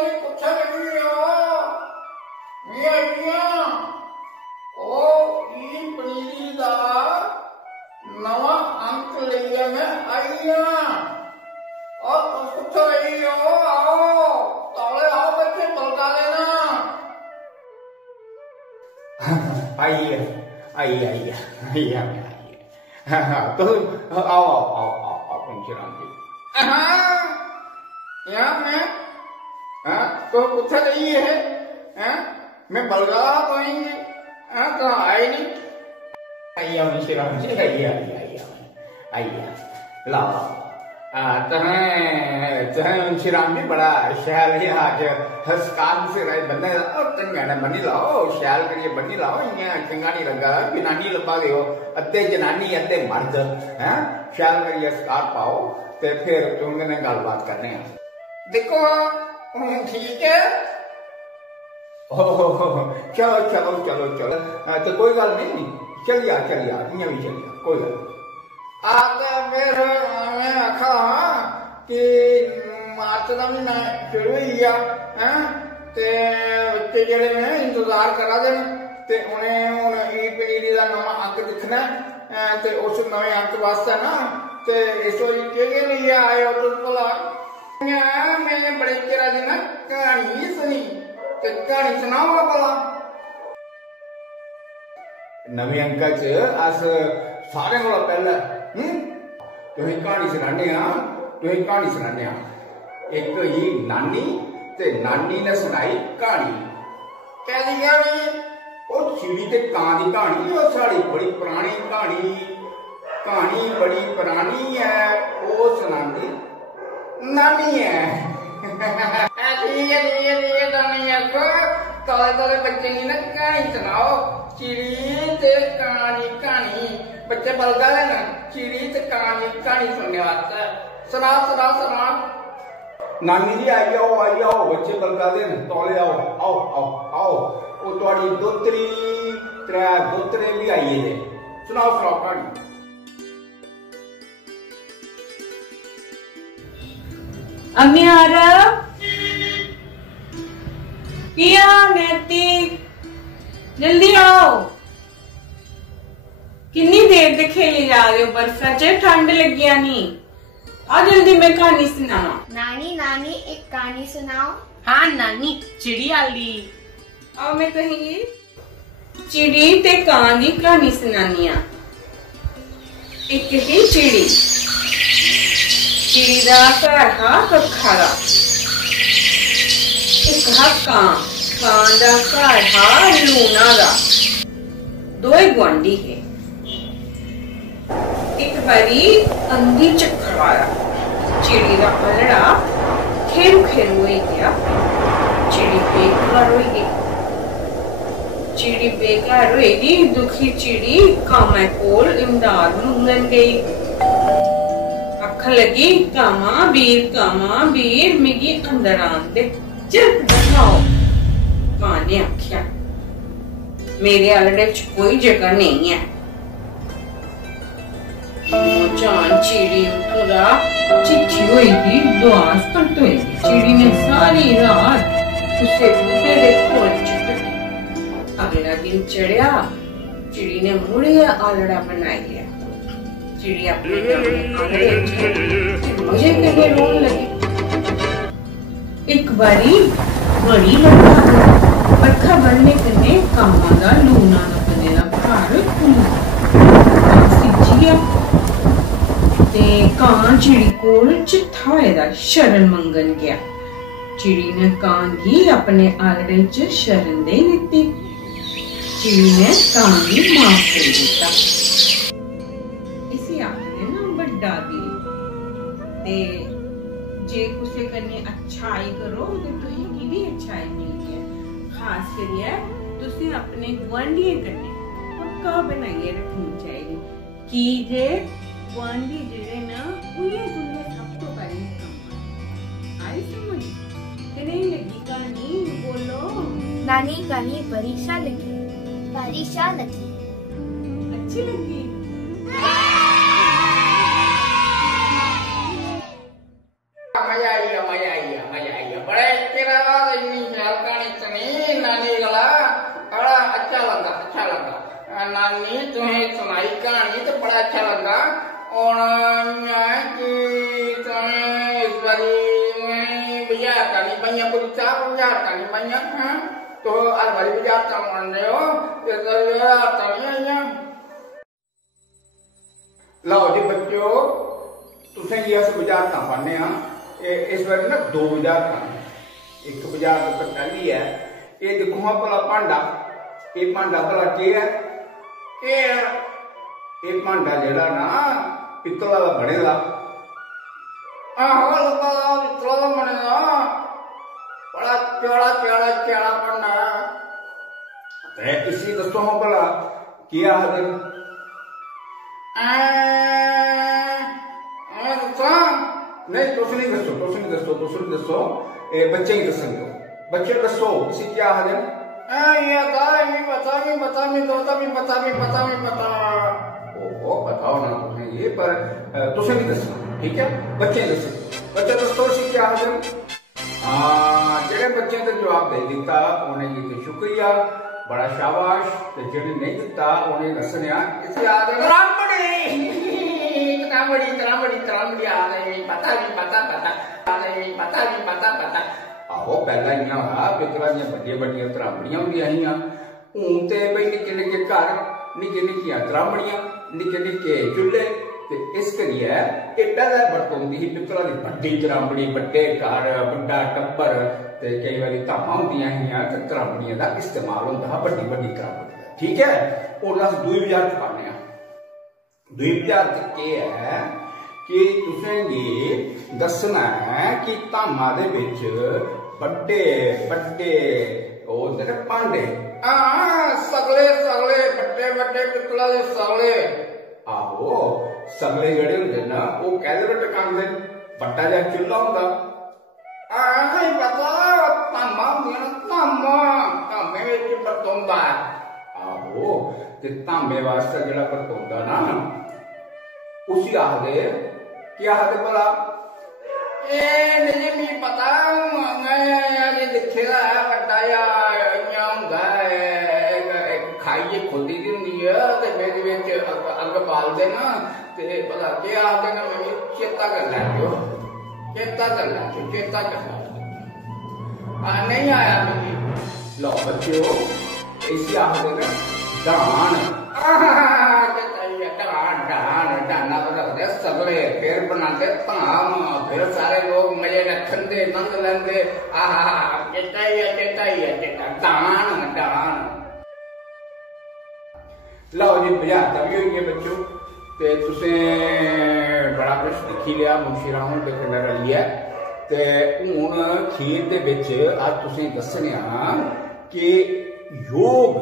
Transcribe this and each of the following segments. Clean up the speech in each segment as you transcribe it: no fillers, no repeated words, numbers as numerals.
कोई कुछ नहीं हो मिया ओ ई पनीरी दा नवा अंक लिया मैं आईया और कुछ नहीं हो आओ ताले आओ बच्चे बलका लेना आइए आइए आइए आइए आइए तो आओ आओ आओ आओ पंचराम जी यहाँ मैं तो कुछ नहीं है मैं बलगाला कहेंगे तो आए नहीं आइए पंचराम जी आइए आइए आइए आइए लाओ पंचराम जी बड़ा शैल है आज हस्कार से रहे बंदे चंगा बनी लाओ शैल करिए बनी लाओ इन्हें चंगा नहीं लगा जनानी लबा दे अद्धे जनानी अद्धे मर्द है शैल करिए हस्कार पाओ ते फिर चुंगे ने गलबात करने हैं देखो ठीक है चलो चलो चलो चलो तो कोई गल नहीं चलिए इन्हें भी चलिए कोई गल आगे मेरे मैं आखा कि मार्च का महीना शुरू ही गया ते बच्चे जेड़े ने इंतजार करा दे ते उन्हें हुन ई पनीरी दा नवा अंक दिखना ते उस नवे अंक वास्ते ना ते इस वाली केगे लिए आए हो तुम भला मैंने बड़े चिरा दी ना कहानी सुनी ते कहानी सुनाओ भला नवे अंक च अस सारे कोला पहले तुहें कहानी सुनाने एक ही नानी ते नानी ने सुनाई कहानी कैसी कहानी वो चिड़ी ते कां दी कहानी वो साड़ी बड़ी पुरानी कहानी बड़ी पुरानी है वो सुनाती नानी है ठीक है नानी आखो तले बच्चे नहीं ना कहानी सुनाओ चिड़ी ते कहानी बच्चे बलगा लेना चिड़ी ते कहानी सुनने वास्ते सुना नानी जी आई जाओ बच्चे बलगा देन तौले आओ वो तुम्हारी दोतरी त्रै दोतरे भी आइए थे सुनाओ कहानी अम्यार पिया नैतिक जल्दी आओ कितनी देर से खेली जा रहे हो बर्फा च ठंड लगिया नहीं आ जल्दी मैं कहानी सुनावा नानी एक कहानी सुनाओ हाँ नानी चिड़ी आली आओ मैं कहेंगी चिड़ी ते कां दी कहानी सुनानी आ एक ही चिड़ी दा घर हा कखारा एक हा कां दा घर हा लूना दा दो गुआंढी है एक बारी अंधी चक्कर आया चिड़ी का पलड़ा खेरू हो गया चिड़ी बेकार होगी दुखी चिड़ी कामा कोल इमदाद मंगन गई आख लगी कामा वीर मिगी अंदर आन दे चल बनाओ कां ने आख्या मेरे आलड़े च कोई जगह नहीं है जान चिड़ी उठा चिट्ठी होगी दुआस पर चिड़ी ने सारी रात उसे बूटे दे खोल कटी अगला दिन चढ़िया चिड़ी ने मुड़े आलड़ा बना लिया चिड़ी अपने मुझे कहे रोन लगी एक बारी बड़ी बरखा बढ़ने कने कामा दा लूना ना बने दा घर सिजिया ते कां चिड़ी कोल चिट्ठा होएदा शरण मंगन गया चिड़ी ने कां गी अपने आलड़े च शरण दे दित्ती चिड़ी ने कां गी माफ कर दित्ता इसी आखदे ना बड्डा दिल ते जे कुसे कन्ने अच्छाई करो ते तुसेंगी भी अच्छाई मिलदी है खास करियै तुसें अपने गुआंढियें कन्नै पक्का बनाइयै रखनी चाहिदी कि जे गुआंढी जेड़े ना उन्हें तुमने सब तो पहले काम आई समझ कि नहीं लगी कहानी बोलो नानी कहानी परीक्षा लगी अच्छी लगी मजा आई बड़े तेरा नानी गला बड़ा अच्छा लगा, अच्छा लगा। नानी तुम्हें सुनाई कहानी तो बड़ा अच्छा लगा। और कि तुम्हें इस बारी बाजार करनी पई पुलिसा बाजार करनी पई तो हर बारी बाजार का मान रहे हो लो जी बच्चों तुसें जी अस बाजार का पाने इस बार ना दो बाजार का एक बाजार तो पहली है ये देखो हाँ भला भांडा ये भांडा भला के है ये भांडा जेड़ा ना पित्तल वाला बनेगा आहो पित्तल वाला बनेगा बड़ा प्यारा प्यारा प्यारा भांडा इसी दसो हाँ भला क्या है नहीं तुस नहीं दसो बच्चे ही दसेंगे बच्चे दसो इसी क्या हाल है ये बता बताओ ना तुम्हें ये पर तुसे नहीं दसना ठीक है बच्चे दसो बच्चे दसो इसी क्या हाल है जेड़े बच्चे ने जवाब दे दिता उन्हें जी शुक्रिया बड़ा शाबाश ते जेड़े नहीं दिता उन्हें दसनिया इसे याद है त्रामड़ी आ गई पता आहो पहला इं पितला बड़िया त्रामड़ियां होंदियां हियां हूं ते बई निक्के निक्के घर निक्के निक्कियां त्रामड़ियां निक्के निक्के चुल्हे ते इस करियै एडा दा बरत होंदी ही पितला दी बड्डी त्रामड़ी बड्डे घर बड्डा टब्बर ते कई बारी धामां होंदियां हियां ते त्रामड़ियां दा इस्तेमाल होंदा हा बड्डी बड्डी त्रामड़ी ठीक है हुण अस दूई बाजार च पाने दुई बाजार च केह् है कि तुसें गी दसना है कि धामा दे विच बड्डे बड्डे ओह भांडे सगले बड्डे बड्डे पित्तला दे सगले आहो सगले जेड़े होंदे ना ओह कैदे टकांदे बड्डा जिहा चुल्हा होंदा नहीं पता धामा होंदियां धामे विच बरतोंदा आहो ते धामे वास्ते जेड़ा बरतोंदा ना उसी आखदे क्या आखदे भला नहीं मिगी पता मैं दिखे दा है बड्डा जिहा इ'यां हुंदा खाइयै खुदी दी हुंदी है ते मेरे विच अग्ग बालदे ना ते भला केह् आखदे ना मिगी चेता कर लैओ नहीं आया मिगी लो बच्चों इसी आखदे ना डान सगले फिर बनाते धाम फिर सारे लोग मजे रखते नंद लेंदे चेता ही है दान लो जी बुझाता भी होई है बच्चों ते तुसें बड़ा कुछ दिखी लिया मुंशी राहुल दे कन्नै रलियै ते हुण खीर दे विच अज तुसें दस्सने कि योग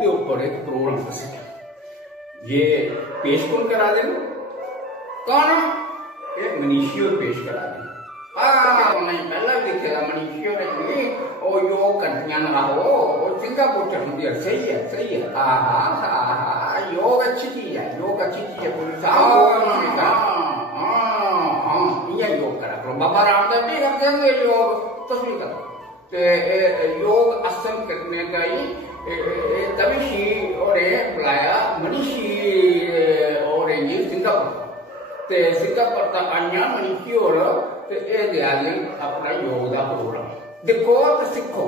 दे ऊपर एक प्रोग्राम दस्सना ये पेश कौन करा दे कौन एक मनीषी और पेश करा दे नहीं पहला देखे मनीषी और योग करतियां ना वो सिंगापुर च हुंदी है सही है योग अच्छी चीज है पुलिस ये योग करा करो बाबा रामदेव भी करते होंगे योग तुम भी करो ते योग आसन करने का ही तविशी और बुलाया मनीषी और ये सिंगापुर ते सिंगापुर तक आइया मनीषी और अपना योग का प्रोग्राम देखो तो सीखो।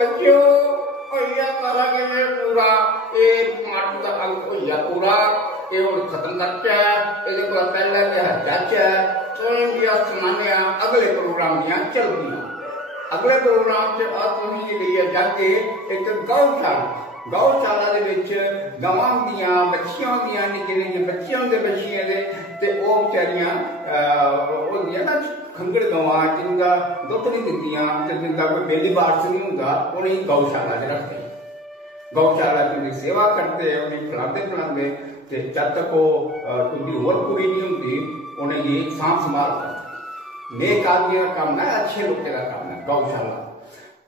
बच्चों भैया करा के मैं पूरा ये मार्च का अंक भैया पूरा ये और खत्म करते हैं ये पूरा पहले क्या जाचे तो इंडिया सुनाने अगले प्रोग्राम दिया चल दिया अगले प्रोग्राम से आज तुम्हें लिए जाके एक गौशाला दे विच गवां दियां बच्चियां दियां निक्के बच्चियां दे बच्चियां दे ते ओ बेचारियां ओ दियां ना खंगड़ गवां जिनका दुध नहीं दिंदियां ते जिनका कोई बेली बारस नहीं हुंदा उन्हें गौशाला च रखते गौशाला की सेवा करते उन्हें खिलाते ते जब तक वो उनकी उम्र पूरी नहीं होती उन्हें ये सांभ संभाल करते नेक आदमी का काम है अच्छे लोग का काम है गौशाला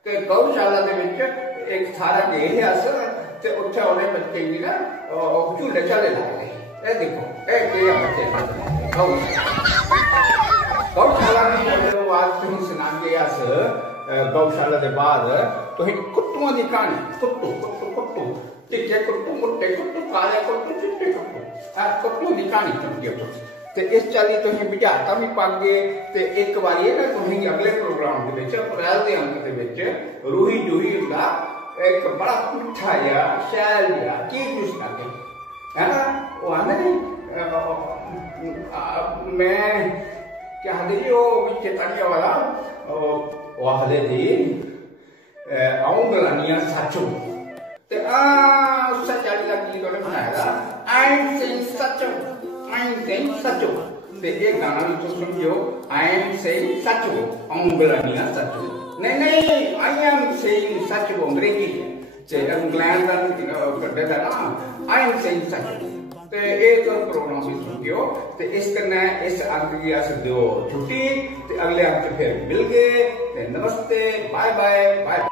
ते गौशाला दे विच एक सारा गए अस ते उत्थे उन्हें बच्चे भी ना झूले झाले लाए ए देखो ए बच्चे गौशाला की आज तुम सुनांगे अस गौशाला के बाद तो कुट्टुआं की कहानी कुट्टू चिट्टे कुट्टू मुट्टे कुट्टू काले कुट्टू चिट्टे कुट्टू कुट्टू की कहानी सुनगे ते इस चाली तुम बुझारता भी पागे ते एक बारी ना तुम अगले प्रोग्राम अप्रैल के अंक के रूही जूही का एक बड़ा पुट्ठा या शैल या चीज कुछ करके है ना वो आंदे नहीं मैं क्या आखदे जी वो चेतानिया वाला वो आखदे जी आऊं गलानियां सच हो ते उस चाली का गीत उन्हें बनाया आई एम सेइंग सच हो ते ये गाना भी तुम समझो आई एम सेइंग सच हो आऊं गलानियां सच हो नहीं आई एम सेइंग सच हो अंग्रेजी ते इंग्लैंड का करदे था ना आई एम सेइंग सच हो ते एक प्रोग्राम भी सुनियो ते इस करना इस अंक की अस दो छुट्टी ते अगले अंक फिर मिल गए ते नमस्ते बाय बाय बाय।